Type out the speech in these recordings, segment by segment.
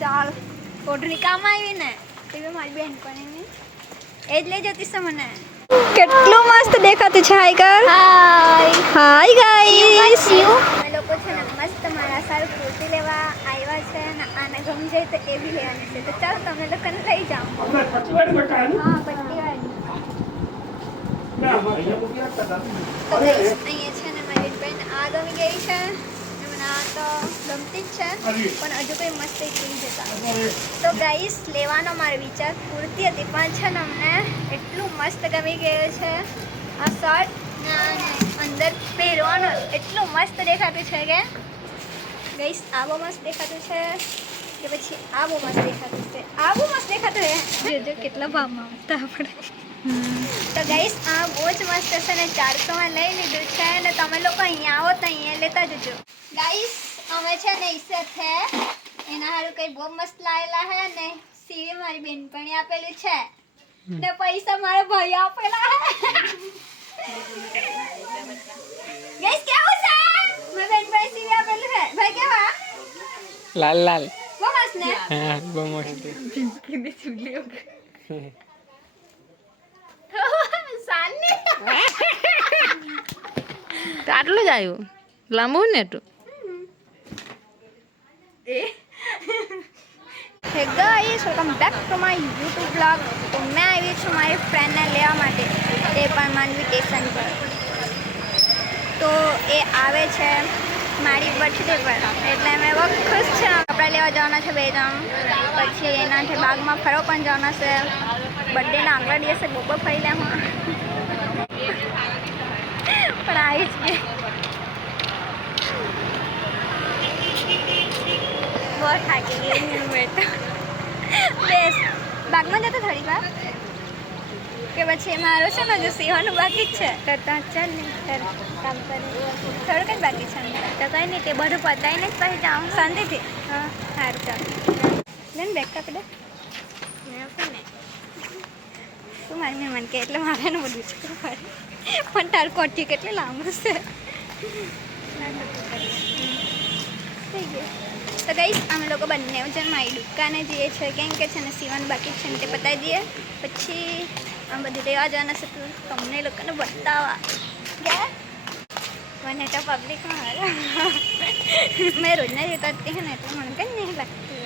ચાલ ઓઢણી કામ આવી ને તે મારી બેન પણ એ જ લઈ જતી છે મને. કેટલું મસ્ત દેખાતું છે. હાય કર. હાય હાય ગાઈસ. અમે લોકો છે ને મસ્ત મારા સારું કુર્તી લેવા આવ્યા છે ને આને ગમી જાય તો એ બી લેવાની છે. તો ચાલો તમે લોકોને લઈ જાઓ. હા પટ્ટી વાળી. તો ગાઈસ અહીંયા છે ને મારી બેન આ ગમી ગઈ છે. તો ગમતી જ છે પણ હજુ કોઈ મસ્ત થઈ જતા. તો ગાઈસ લેવાનો મારો વિચાર કુર્તી હતી પણ છે ને અમને એટલું મસ્ત ગમી ગયું છે આ શર્ટ અને અંદર પહેરવાનું એટલું મસ્ત દેખાતું છે કે ગાઈસ આ બહુ મસ્ત દેખાતું છે કે પછી આ બહુ મસ્ત દેખાતું છે. આ બહુ મસ્ત દેખાતું છે. જો કેટલા ભાવમાં આવતા આપણે. તો ગાઈસ આ બહુ જ મસ્ત છે ને 400માં લઈ લીધું છે અને તમે લોકો અહીંયા આવો તો અહીંયા લેતા જજો. ગાઈસ અમે છે ને ઈસે છે એના હારું કઈ બહુ મસ્ત લાયેલા હે ને સીવી મારી બેનપણી આપેલું છે ને પૈસા મારા ભાઈ આપેલા હે. ગાઈસ કેવું છે મારી બેનપણી સીવી આપેલું છે ભાઈ કેવા લાલ લાલ બહુ મસ્ત ને. હા બહુ મસ્ત. કિને સુલી સાની આટલું જ આવ્યું લાંબુ ને તું. Hey guys, welcome back to my YouTube vlog. તો મેં આવી છું મારી ફ્રેન્ડને લેવા માટે તે પણ માનવી સ્ટેશન પર. તો એ આવે છે મારી બર્થડે પર એટલે અમે બહુ ખુશ છે. કપડાં લેવા જવાના છે 2 જણ. પછી એનાથી બાગમાં ફરવા પણ જવાના છે. બર્થડેના આગલા દિવસે બપોર ફરી લે હું પણ આવી જ ગઈ. બહુ થાકી ગઈ બેટા. બેસ બાગમાં જતો થોડી વાર કે પછી મારું છે ને જો સીવાનું બાકી જ છે. કરતા ચાલ ને કામ કરે થોડું કંઈ બાકી છે તો કંઈ નહીં તે બધું પતાવીને જ પછી જાઉં શાંતિથી. હા સારું ચાલ લેને બેગ કાપી દે. તું મારી મહેમાન કે એટલે મારે ને બધું છે પણ તારું કોઠી કેટલી લાંબુ છે. થઈ ગયું. તો ગાઈસ અમે લોકો બંને જણ મારી દુકાને જઈએ છીએ કેમ કે છે ને સીવાનું બાકી છે ને તે બતાવી દઈએ પછી આમ બધું લેવા જવાના છે તો તમને લોકોને બતાવવા ગયા મને તો પબ્લિક મેં રોજના જતા હતી ને એટલે મને કંઈ નહીં લાગતું.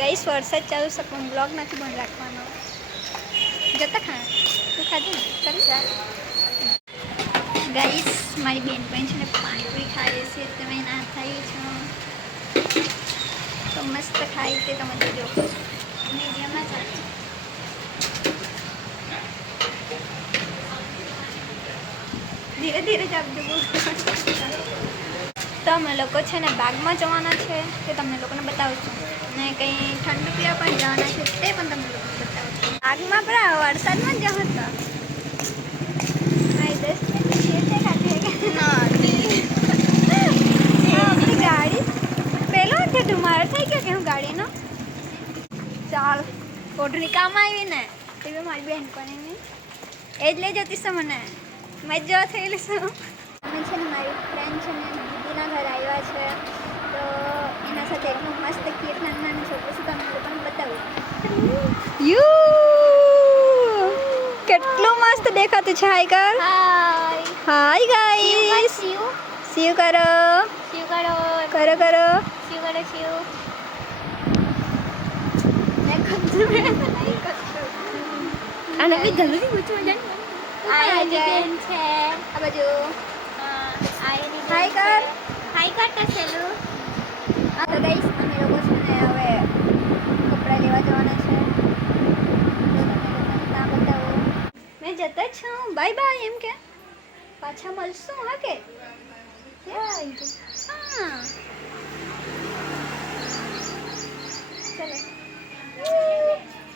ગાઈસ વરસાદ ચાલુ છે પણ બ્લોગ નથી બંધ રાખવાનો. જતા ખા તું ખાધું ને ચાલ ચાલ. ગાઈસ મારી બેનપણી છે ને પાણીપુરી ખાઈએ છીએ તમે ના થઈ છો તો મસ્ત ખાઈ તે તમે જોજો મીડિયમમાં ચાલે. ધીરે ધીરે જ આપજો. તો અમે લોકો છે ને બાગમાં જવાના છે તે તમને લોકોને બતાવું છું ને કંઈ ઠંડુ પીવા પણ જવાના છે તે પણ તમને લોકોને બતાવું છું. બાગમાં બરા વરસાદમાં જ હતા. ગાડી પેલો છે મારો થઈ ગયો કે હું ગાડીનો. ચાલ ઓઢણી કામ આવી ને તે મારી બેન પણ એ જ લઈ જતી છે મને મજા થયેલી છે. અમે છે ને મારી ફ્રેન્ડ છે ને દીદીના ઘર આવ્યા છે તો એના સાથે એટલું મસ્ત ક્યુટ નાનું છોકરું છે તમને લોકોને બતાવું. કેટલું મસ્ત દેખાતું છે. હાય કર. હાય હાય ગાઈસ. સીવ કરો કરો કરો કરો સીવ કરો સીવ. આને કઈ જલ્દી પૂછવા જાય. આ બેન છે આ બાજુ. હાય કર હાય કર તો ચલો. હા તો ગાઈસ અમે લોકો છે ને હવે કપડાં લેવા જવાના છે ના બતાવો. મેં જતા જ છું બાય બાય એમ કે પાછા મળશું. હા કે હા ચલો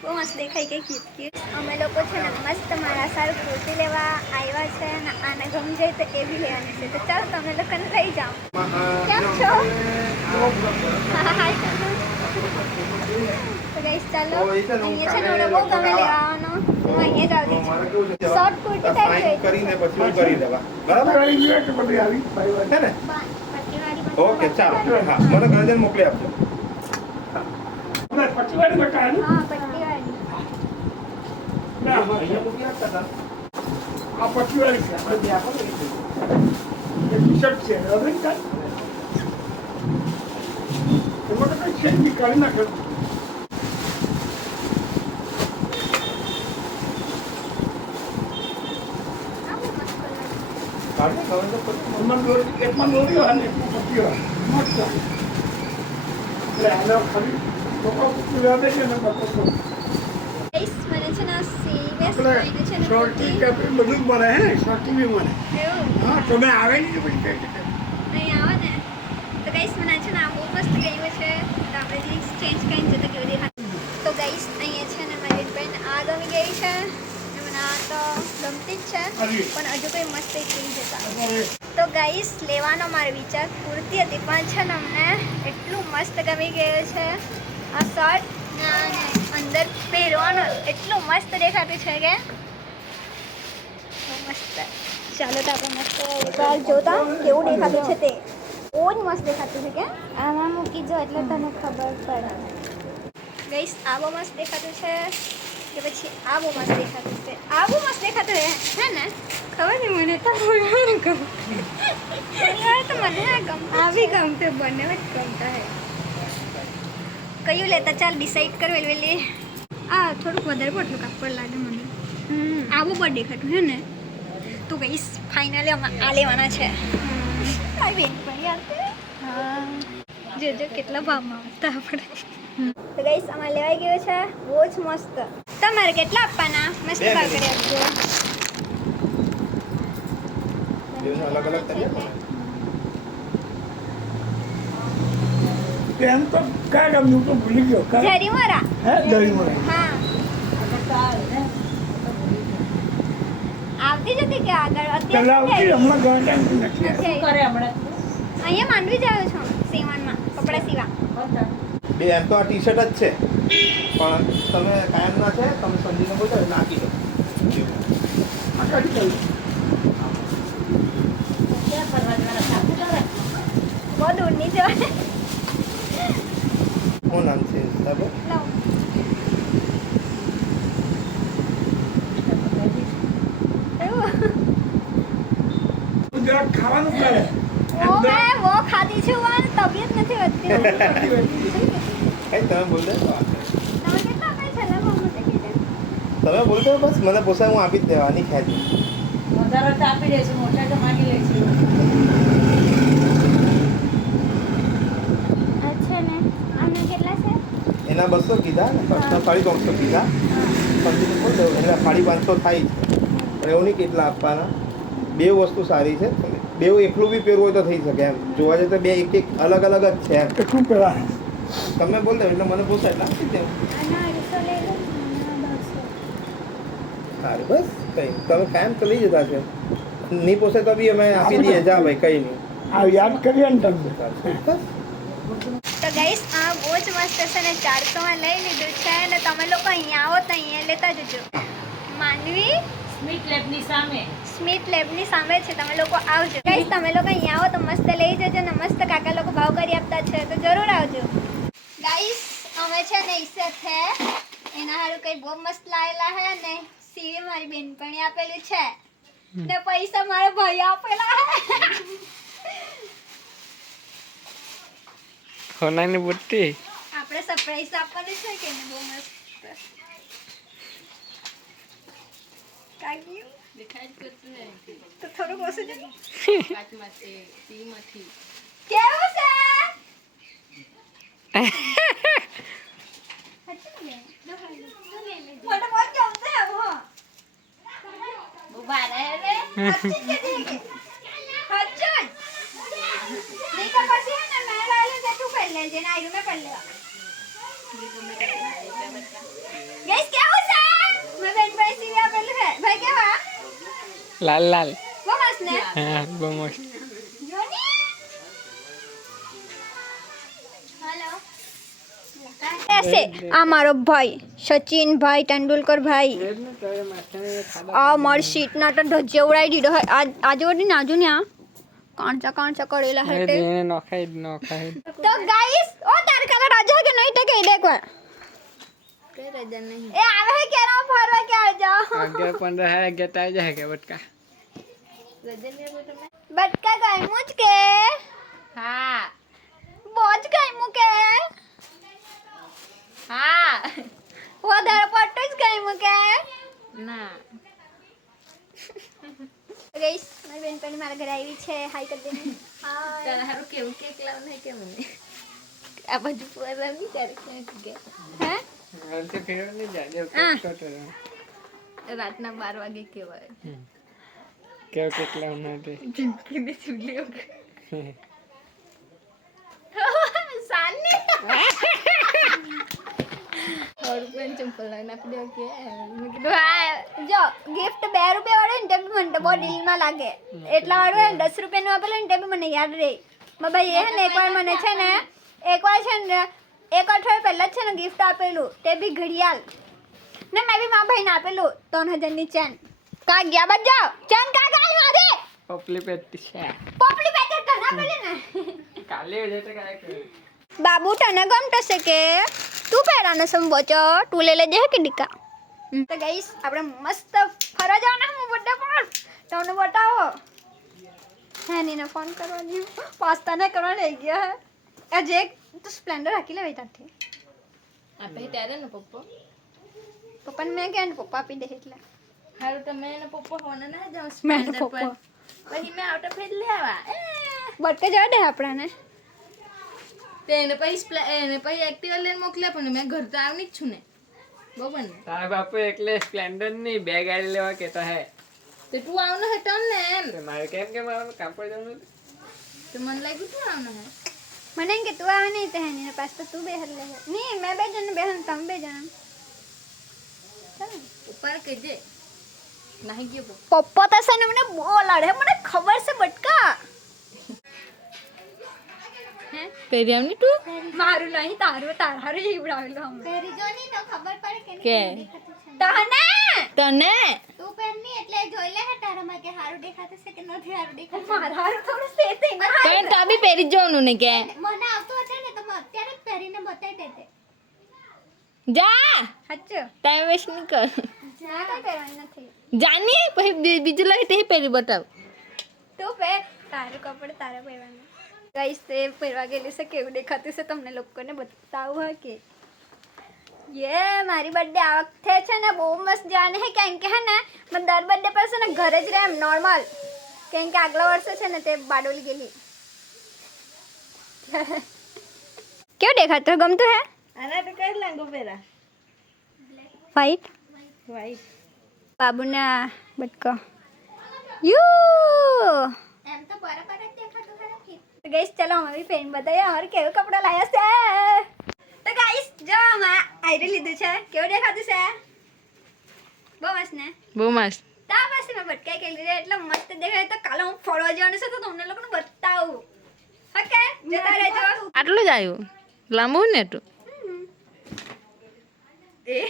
બહુ મસ્ત દેખાય કે ક્યુટ ક્યુટ. અમે લોકો છે ને મસ્ત મારા સારું કુર્તી લેવા આવ્યા છે ને આને ગમી જાય તો એ બી લેવાની છે. તો ચાલો તમે લોકોને લઈ જાઓ. કેમ છો? હાય તો ગાઈસ ચાલો અહીંયા છે ને મને બહુ ગમે લેવાનો હું અહીંયા જ આવતી છું. શોર્ટ કુર્તી ટાઈપ કરીને પછી કરી દેવા બરાબર છે ને. ઓકે ચાલો હા મને ઘરે જઈને મોકલી આપજો. પચીવાળી બટાકાની હા પટ્ટીવાળી ના અહીંયા મૂકી આપતા હતા. આ પચીવાળી છે આપણે બે આપો ને એક. એ ટી-શર્ટ છે હવે કાંઈ એમાં તો કંઈ છે જ નહીં કાઢી નાખે આ બહુ મસ્ત કલર કાઢને ખબર તો પડે. એમાં દોરી હોય ને એકમાં પટ્ટી હોય મસ્ત એટલે આને ખાલી ચોખ્ખો પટ્ટી લાગે છે ને બસો ગાઈસ મને છે ને સીવેસ આપણે લાગે છે ને શોર્ટી કુર્તી. કે બધું જ મળે હે શોર્ટી બી મળે એવું હા તમે આવે નહીં પછી કઈ રીતે અહીં આવો ને તો ગાઈસ મને છે ને આ બહુ મસ્ત ગમ્યું છે તો આપણે જીન્સ ચેન્જ કરીને જતા કેવું દેખાય તો ગાઈસ અહીંયા છે ને મારી બેન આ ગમી ગઈ છે અને મને આ તો ગમતી જ છે પણ હજુ કોઈ મસ્ત થઈ જતા તો ગાઈસ લેવાનો મારો વિચાર કુર્તી હતી પણ છે ને અમને એટલું મસ્ત ગમી ગયું છે આ શર્ટ અને અંદર પહેરવાનું એટલું મસ્ત દેખાતું છે કે બહુ મસ્ત ચાલો તો આપણે મસ્ત એકવાર જોતા કેવું દેખાતું છે તે બહુ જ મસ્ત દેખાતું છે કે આમાં મૂકી જો એટલે તને ખબર પડે ગઈસ આ બહુ મસ્ત દેખાતું છે કે પછી આ બહુ મસ્ત દેખાતું છે આ બહુ મસ્ત દેખાતું હે ને ખબર નહીં મને તો તો મને આ ગમતું આ બી ગમતું બંને જ ગમતા હે કયું લેતા ચાલ ડિસાઈડ કર વેલી આ થોડુંક વધારે પડતું કાપડ લાગે મને આવું પણ દેખાતું હે ને તો ગઈસ ફાઇનલી અમે આ લેવાના છે આ બેન પણ યાર હા જો કેટલા ભાવમાં આવતા આપણે તો ગઈસ અમારે લેવાઈ ગયો છે બહુ જ મસ્ત તમારે કેટલા આપવાના મસ્ત બે ભાવ કરી આપજો બેવને અલગ અલગ કરી આપો ને. એમ તો કાંઈ ગમ્યું તો ભૂલી ગયો કાંઈ જરી મોરા હે દહીં મળે હા આવતી જ હતી કે આગળ પેલા આવતી અત્યારે હમણાં ઘણા ટાઈમથી નથી નથી આવી. અહીંયા માંડવી જાવ છો સીવણમાં કપડા સીવા બે એમ તો આ ટી-શર્ટ જ છે પણ તમે કાયમના છે તમે સમજીને બોલતો એટલે આપી દો આ કાઢી ચાલો બહુ દૂર નહીં જવાય શું નામ છે સાહેબ? લાવ એવું જરાક ખાવાનું કરે મેં વો ખાધી છું પણ તબિયત નથી વધતી કઈ તમે બોલતો તમે કેટલા આપણે છેલ્લા ભાવમાં તે કીધું તમે બોલતો બસ મને પોસાય હું આપી જ દેવાની ખેંચી વધારે તો આપી દઈશું મોટા તો માંગી લઈશું અચ્છા ને આમને કેટલા છે એના 200 કીધા ને 350 કીધા પછી બોલ દો એના 550 થાય છે પણ એવું નહીં કેટલા આપવાના બે વસ્તુ સારી છે બે એકલું બી પહેરવું હોય તો થઈ શકે એમ જોવા જઈએ તો બે એક એક અલગ અલગ જ છે એમ કેટલું પેલા તમે બોલ દો એટલે મને પોસાય એટલે આપી દેવું આના 250 લઈ લો આના 200 સારું બસ કંઈ તમે કાયમ તો લઈ જતા છે નહીં પોસાય તો બી અમે આપી દઈએ જા ભાઈ કંઈ નહીં આ યાદ કરીએ ને તમે બસ તો ગાઈસ આ બહુ જ મસ્ત છે ને 400 માં લઈ લીધું છે અને તમે લોકો અહીંયા આવો તો અહીંયા લેતા જજો માંડવી સ્મિત લેબની સામે સ્મિત લેબની સામે છે તમે લોકો આવજો ગાઈસ તમે લોકો અહીંયા આવો તો મસ્ત લઈ જજો ને મસ્ત કાકા લોકો ભાવ કરી આપતા છે તો જરૂર આવજો ગાઈસ અમે છે ને ઈસે છે એના હારું કઈ બહુ મસ્ત લાયેલા હે ને સીવી મારી બેનપણી આપેલું છે ને પૈસા મારા ભાઈ આપેલા હે સોનાની બુટ્ટી આપણે સરપ્રાઈઝ આપવાનું છે કે બહુ મસ્ત કાગ્યું દેખાય જ કરતું ને તો થોડુંક ઓછું છે કાચમાંથી ટીમાંથી કેવું છે મને બહુ ગમશે આવું બહુ ભારે રે હચ્ચી કે દેખે હચ્ચી નહીં તો પછી હે ને મેં લાવેલું છે તું પહેરી લેજે ને આયુ મેં પહેરી લેવા ગઈસ કેવું છે મેં બેન ભાઈ સીવી આપેલું છે ભાઈ કેવા લાલ લાલ બહુ મસ્ત ને હા બહુ મસ્ત જોની હેલો ऐसे आ मारो भाई सचिन भाई तेंदुलकर भाई आ मार सीट ना तो धज्जे उड़ाई दीदो है आज वडी नाजू ने आ कांचा करेला है ते એને નખાઈ तो गाइस ओ तार कलर आज है कि नहीं तो के देख કઈ રજા નહીં. એ આવે હે કેરા ફરવા કે આવજો 11:15 है 11 आ जाएगा बटका રજા નહીં આપો તમે? બટકા ગાયમું જ કે હા બોજ ગાયમું કે હા વધારે પટ્ટો જ ગાયમું કે ના ગઈસ મારી બેનપણી મારા ઘરે આવી છે હાય કરી દેને હાય તારે હારું કેવું કેક લાવ નહીં કે મને આ બાજુ પૂરા નહીં ત્યારે ક્યાંક ગયા હે ऐसे फिर नहीं जाने हाँ। રાતના 12 વાગે કહેવાય क्या कितना होना थे જિંદગી ને ચૂલી સાને રૂપિયા ચંપલ લાવીને આપી દેવા કે મેં કીધું હા જો ગિફ્ટ 2 રૂપિયા વાળું ને તે બી મને તો બહુ દિલમાં લાગે એટલા વાળું હે ને 10 રૂપિયાનું આપેલું ને તે બી મને યાદ રહે મારા ભાઈ એ ને એકવાર મને છે ને એકવાર એક અઠવાડિયા પહેલા જ છે ને ગિફ્ટ આપેલું તે બી ઘડિયાળ ને મેં બી મારા ભાઈને આપેલું 3000 ની ચેન કા ગયા બાદ જાઓ ચેન કા ગઈ મારી पपली पेटी से પોપલી પેકેટ તો ના પેલી ને काले हो जाते क्या करे બાબુ તને ગમતો છે કે તું પહેરાનો સંબોચો તું લઈ લેજે કે ડીકા તો ગાઈસ આપણે મસ્ત ફરવા જવાના હું બર્થડે પર તમને બતાવો હેનીને ફોન કરવા દઉં પાસ્તા ને કરવા લઈ ગયા હે જે તું સ્પ્લેન્ડર રાખી લેવાય તારથી આપે ત્યારે ને પપ્પા પપ્પાને મેં કહે ને પપ્પા આપી દે એટલે હારું તમે એને પપ્પા હોને ના જાઓ મેં સ્પ્લેન્ડર પર પપ્પા. પછી મેં આવતા ફેર લેવા બર્થડે જવા દે આપણાને તો એને પછી એક્ટિવા લઈને મોકલ્યા પણ મેં ઘર તો આવની જ છું ને બરાબર ને तारे बापू एकले स्प्लेंडर नहीं બે ગાડી લેવા કહેતા હે તો તું આવનો હે તમ ને એમ તો મારે કેમ કે મારે કામ પર જવાનું તો મને લાગ્યું તું આવનો હે મને એમ કે તું આવે નહીં તો હેનીને પાસ તો તું બેહર લે નહીં મેં 2 જણ બેહન તમે 2 જણ ચાલો ઉપર કહેજે નહીં ગયો પપ્પા પપ્પા તો છે ને મને બહુ લડે મને ખબર છે બટકા પહેરી આવની તું મારું નહીં તારું ઈવડાવેલું અમે પહેરી જો ની તો ખબર પડે કે કે તને તને તું પહેરની એટલે જોઈ લે હે તારામાં કે હારું દેખાતું છે કે નથી હારું દેખાતું મારા હારું થોડું સેતે પણ તો બી પહેરી જવાનું ને કે મને આવતું હતું ને તો મેં અત્યારે જ પહેરીને બતાવી દેતે જા સાચું ટાઈમ વેસ્ટ નહીં કર ના કઈ પહેરવાની નથી જાની પછી બીજું લાગે તે પહેરી બતાવ તું પહેર તારું કપડ તારે પહેરવાનું ગાઈસ તે પહેરવા ગયેલી છે કેવું દેખાતું છે તમને લોકોને બતાવું હોય કે યે મારી બર્થડે આ વખતે છે ને બહુ મસ્ત જાને હે કેમ કે હે ને મેં દર બર્થડે પર છે ને ઘરે જ રહે એમ નોર્મલ કેમ કે આગલા વર્ષે છે ને તે બારડોલી ગયેલી કેવું દેખાતું ગમતું હે આના તો કઈ લાગો પેલા વ્હાઈટ વાઈટ બાબુના બટકો યુ એમ તો બરાબર જ દેખાતું છે ને તો ગાઈસ ચલો અમે બી પહેરીને બતાવીએ અમારે કેવું કપડાં લાવ્યા છે તો ગાઈસ જો અમે આયરી લીધું છે કેવું દેખાતું છે બહુ મસ્ત ને બહુ મસ્ત તા પાસે મેં બટકાઈ કરી લીધું એટલે મસ્ત દેખાય તો કાલે હું ફરવા જવાનું છે તો તમને લોકોને બતાવું ઓકે જતા રહેજો આટલું જ આવ્યું લાંબુ ને તું એ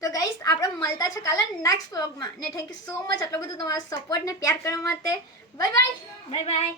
તો ગાઈસ આપણે મળતા છે કાલે નેક્સ્ટ વ્લોગમાં ને થેન્ક યુ સો મચ આટલો બધું તમારો સપોર્ટ ને પ્યાર કરવા માટે બાય બાય બાય બાય